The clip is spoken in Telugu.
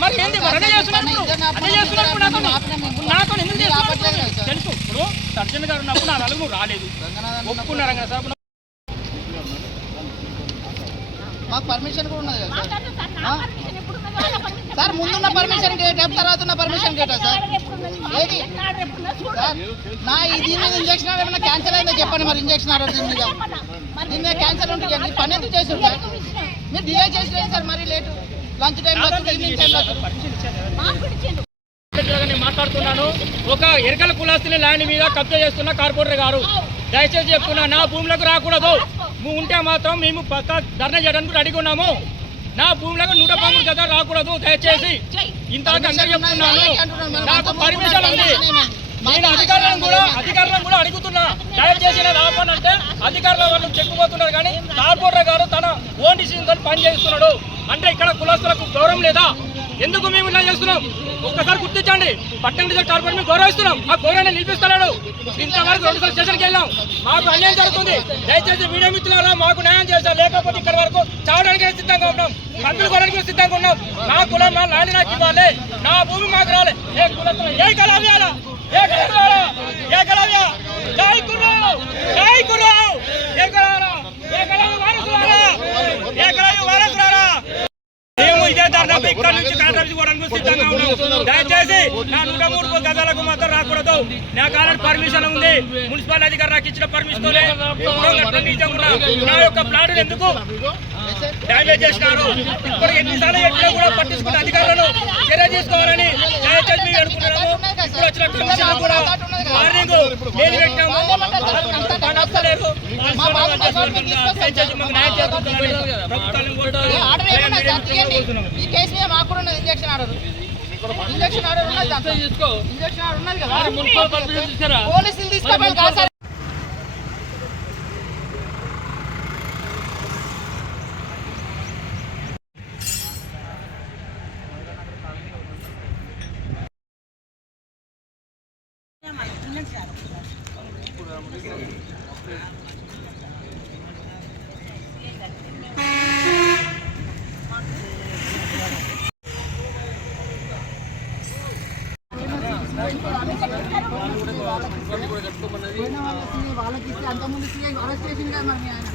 మరి ఏంది అదే చేస్తున్నప్పుడు అదే చేస్తున్నప్పుడు నాతో నాతో ఎందుకు చేస్తున్నావు తెలుసు ఇప్పుడు సర్జన్ గారు ఉన్నప్పుడు నా నలుగురు రాలేదు ఒప్పుకున్నారు కదా సార్ మాకు పర్మిషన్ కూడా ఉన్నది కదా సార్ సార్ ముందున్న పర్మిషన్ గేట్ తర్వాత ఉన్న పర్మిషన్ గేటా సార్? ఏది? నా ఇది దీని మీద ఇంజక్షన్ ఏమైనా క్యాన్సిల్ అయిందో? చెప్పండి మరి ఇంజక్షన్ ఆర్డర్ దీని మీద. దీని మీద క్యాన్సిల్ ఉంటుంది పని ఎందుకు చేసి సార్ మీరు డిలే చేసి సార్ మరి లేటు లంచ్ టైంలో ఈవినింగ్ టైంలో నేను మాట్లాడుతున్నాను. ఒక ఎరకల కులాస్తుని ల్యాండ్ మీద కబ్జా చేస్తున్న కార్పొరేటర్ గారు. దయచేసి చెప్తున్నా నా భూములకు రాకూడదు. నువ్వు ఉంటే మాత్రం మేము ధర్నా చేయడానికి రెడీగా ఉన్నాము. నా భూములకు నూట పదమూడు గజాలు రాకూడదు దయచేసి. ఇంతవరకు అందరూ చెప్తున్నాను నాకు పర్మిషన్ ఉంది. నేను అధికారులను కూడా అధికారులను కూడా అడుగుతున్నా. దయచేసి నేను ఆపనంటే అధికారుల వాళ్ళు చెక్కుపోతున్నారు కానీ కార్పొరేటర్ గారు తన ఓన్ డిసిజన్తో పని చేస్తున్నాడు అంటే ఇక్కడ కులస్తులకు గౌరవం లేదా? ఎందుకు మేము ఇలా చేస్తున్నాం? ఒక్కసారి గుర్తించండి. పట్టణ డిజైన్ కార్పొరేట్ మేము గౌరవిస్తున్నాం. ఆ గౌరవాన్ని నిలిపిస్తున్నాడు ఇంతవరకు రెండు సార్లు స్టేషన్కి వెళ్ళాం. మాకు అన్యాయం జరుగుతుంది. దయచేసి మీడియా మిత్రులారా మాకు న్యాయం చేస్తారు లేకపోతే ఇక్కడ వరకు చావడానికి సిద్ధంగా ఉన్నాం. మందులు కొనడానికి సిద్ధంగా ఉన్నాం. నా కులం నా లాంటి నాకు ఇవ్వాలి. నా భూమి మాకు రాలే. ఏ కులస్తులు? ఏ కళ ఏ కళ ఏ కళావ్య జై గురు జై గురు ఏ కళావ్యాల ఏ కళావ్య వారసులారా ఏ కళావ్య వారసులారా మేము ఇదే దాదాపు ఇక్కడ నుంచి సిద్ధంగా ఉన్నాం దయచేసి నా నూట మూడు గదాలకు మాత్రం రాకూడదు. నాకు ఆల్రెడీ పర్మిషన్ ఉంది. మున్సిపల్ అధికారి నాకు ఇచ్చిన పర్మిషన్ నా యొక్క ప్లాట్ ఎందుకు? డ్యామేజ్ చేసినారు. ఇప్పుడు ఎన్నిసార్లు చెప్పినా కూడా పట్టించుకున్న అధికారులను చర్య తీసుకోవాలని దయచేసి మేము అనుకుంటున్నాము. ఇప్పుడు వచ్చిన కమిషన్ కూడా వార్నింగ్ ఏది పెట్టాము. దయచేసి మాకు న్యాయం చేకూర్చాలని ప్రభుత్వాలను ఈ కేసు మీద మాకు కూడా ఉన్నది ఇంజక్షన్ ఆర్డర్ ఇంజక్షన్ ఆర్డర్ ఉన్నది దాంట్లో. ఇంజక్షన్ ఆర్డర్ ఉన్నది కదా. పోలీసులు తీసుకోవాలి కాదు సార్ పోయిన వాళ్ళకి అంతకుముందు సీఐ అరెస్ట్ చేసింది కదా మరి ఆయన?